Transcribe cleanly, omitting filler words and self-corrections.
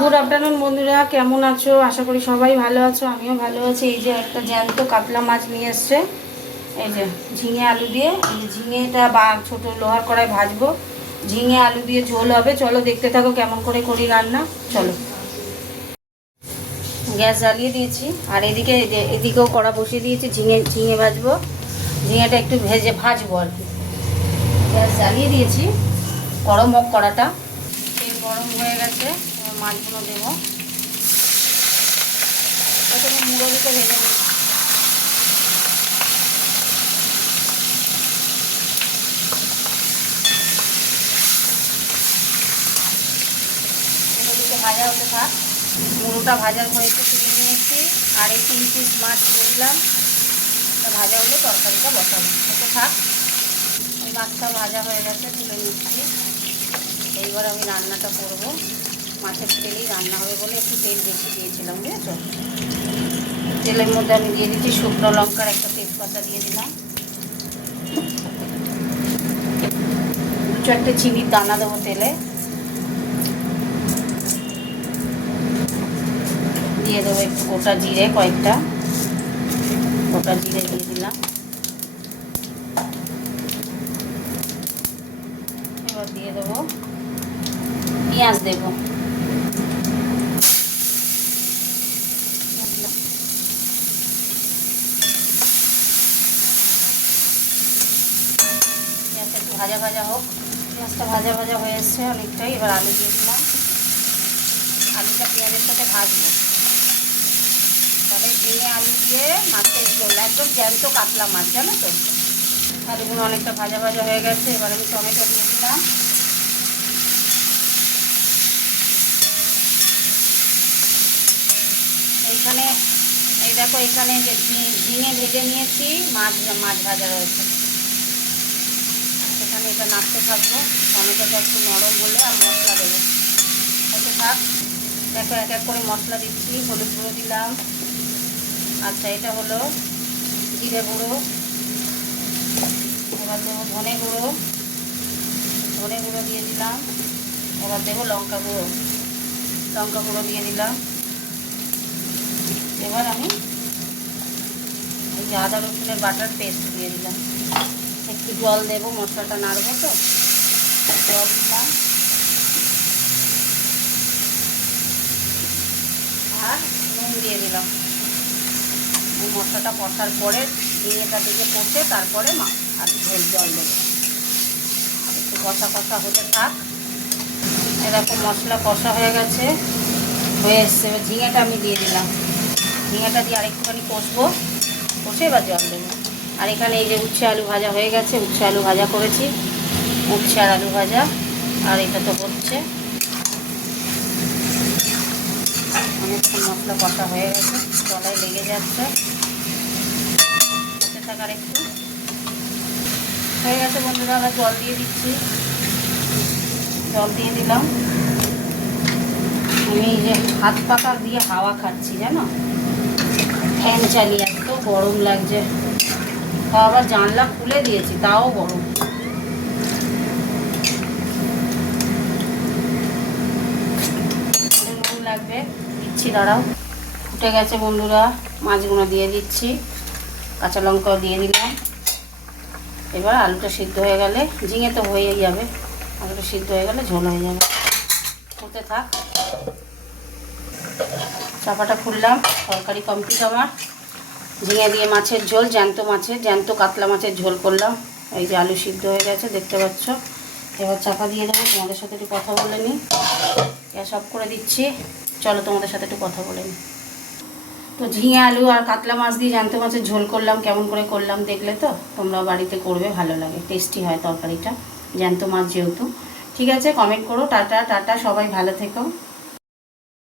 Good afternoon বন্ধুরা, কেমন আছো? আশা করি সবাই ভালো আছো, আমিও ভালো আছি। এই যে একটা জ্যান্ত কাতলা মাছ নিয়ে এসছে, এই যে ঝিঙে আলু দিয়ে। এই ঝিঙেটা বা ছোটো লোহার কড়াই ভাজবো, ঝিঙে আলু দিয়ে ঝোল হবে। চলো দেখতে থাকো কেমন করে করি রান্না। চলো, গ্যাস জ্বালিয়ে দিয়েছি আর এদিকেও কড়া বসিয়ে দিয়েছি। ঝিঙে ভাজবো, ঝিঙেটা একটু ভাজবো আর কি। গ্যাস জ্বালিয়ে দিয়েছি, গরম হোক কড়াটা। তেল গরম হয়ে গেছে, মাছগুলো দেবো। প্রথমে মুড়ো দিতে ভেজে নিচ্ছি। মুড়ো দিতে ভাজা হতে থাক। মুড়োটা ভাজার পরে একটু তুলে নিয়েছি আর এই 3 পিস মাছ দিয়ে দিলাম। ভাজা হলে তরকারিটা বসাবো, ওকে থাক। এই মাছটা ভাজা হয়ে গেছে, তুলে নিচ্ছি। এইবার আমি রান্নাটা করব। মাছের তেলেই রান্না হবে বলে একটু তেল বেশি দিয়েছিলাম, বুঝেছো? তেলের মধ্যে আমি দিয়ে দিচ্ছি শুকনো লঙ্কার একটা তেজপাতা দিয়ে দিলাম, 2-4টে চিনির দানা দেবো তেলে। দিয়ে দেবো একটু গোটা জিরে, কয়েকটা গোটা জিরে দিয়ে দিলাম। এবার দিয়ে দেবো পেঁয়াজ, দেবো পেঁয়াজটা একটু ভাজা ভাজা হোক। পেঁয়াজটা ভাজা ভাজা হয়ে এসছে অনেকটাই। এবার আলু দিয়ে দিলাম। আলুটা পেঁয়াজের সাথে ভাজবো, তাহলে ঝিঙে আলু দিয়ে মাছের ঝোল, একদম জ্যান্ত কাতলা মাছ, জানো তো। আলুগুলো অনেকটা ভাজা ভাজা হয়ে গেছে। এবার আমি টমেটো দিয়ে দিলাম। এইখানে এই দেখো, এখানে যে ঝিঙে ভেজে নিয়েছি, মাছ ভাজা রয়েছে। এখানে এটা নাড়তে থাকবো। টমেটোটা একটু নরম হলে আর মশলা দেবো, ওকে থাক। দেখো এক এক করে মশলা দিচ্ছি। হলুদ গুঁড়ো দিলাম, আচ্ছা এটা হলো জিরে গুঁড়ো। এবার দেবো ধনে গুঁড়ো দিয়ে দিলাম। এবার দেবো লঙ্কা গুঁড়ো দিয়ে দিলাম। এবার আমি এই যে আদা রসুনের বাটার পেস্ট দিয়ে দিলাম। একটু জল দেবো, মশলাটা নাড়বো তো, জল দিলাম। আর নুন দিয়ে দিলাম। এই মশলাটা কষার পরে ঝিঙেটা দিকে কষে তারপরে আর জল দেবো। একটু কষা হতে থাক। এরকম মশলা কষা হয়ে গেছে, হয়ে এসছে। এবার ঝিঙেটা আমি দিয়ে দিলাম। ঝিঙেটা দিয়ে আরেকটুখানি কষে এবার জল দেবো। আর এখানে এই যে উচ্ছে আলু ভাজা হয়ে গেছে, উচ্ছে আলু ভাজা করেছি, উচ্ছে আর আলু ভাজা। আর এটা তো হচ্ছে, অনেকক্ষণ মশলা কষা হয়ে গেছে, তলায় লেগে যাচ্ছে। হতে থাকার একটু হয়ে গেছে বন্ধুরা। আমরা জল দিয়ে দিচ্ছি, জল দিয়ে দিলাম। আমি এই যে হাত পাখা দিয়ে হাওয়া খাচ্ছি, জানো, ফ্যান চালিয়ে। এত গরম লাগছে, আবার জানলা খুলে দিয়েছি তাও গরম। নুন লাগবে, দিচ্ছি, দাঁড়াও। ফুটে গেছে বন্ধুরা, মাছগুলো দিয়ে দিচ্ছি, কাঁচা লঙ্কাও দিয়ে দিলাম। এবার আলুটা সিদ্ধ হয়ে গেলে, ঝিঙে তো হয়েই যাবে, আলুটা সিদ্ধ হয়ে গেলে ঝোল হয়ে যাবে। ফুটে থাক। চাপাটা খুললাম, তরকারি কমপ্লিট আমার। ঝিঙে দিয়ে মাছের ঝোল, জ্যান্ত কাতলা মাছের ঝোল করলাম। এই যে আলু সিদ্ধ হয়ে গেছে, দেখতে পাচ্ছ। এবার চাপা দিয়ে দেবো। তোমাদের সাথে একটু কথা বলে নিই। গ্যাস অফ করে দিচ্ছি। চলো তোমাদের সাথে একটু কথা বলে নিই। তো ঝিঙে আলু আর কাতলা মাছ দিয়ে জ্যান্ত মাছের ঝোল করলাম। কেমন করে করলাম দেখলে তো, তোমরা বাড়িতে করবে, ভালো লাগে, টেস্টি হয় তরকারিটা, জ্যান্ত মাছ যেহেতু। ঠিক আছে, কমেন্ট করো। টাটা, সবাই ভালো থেকো।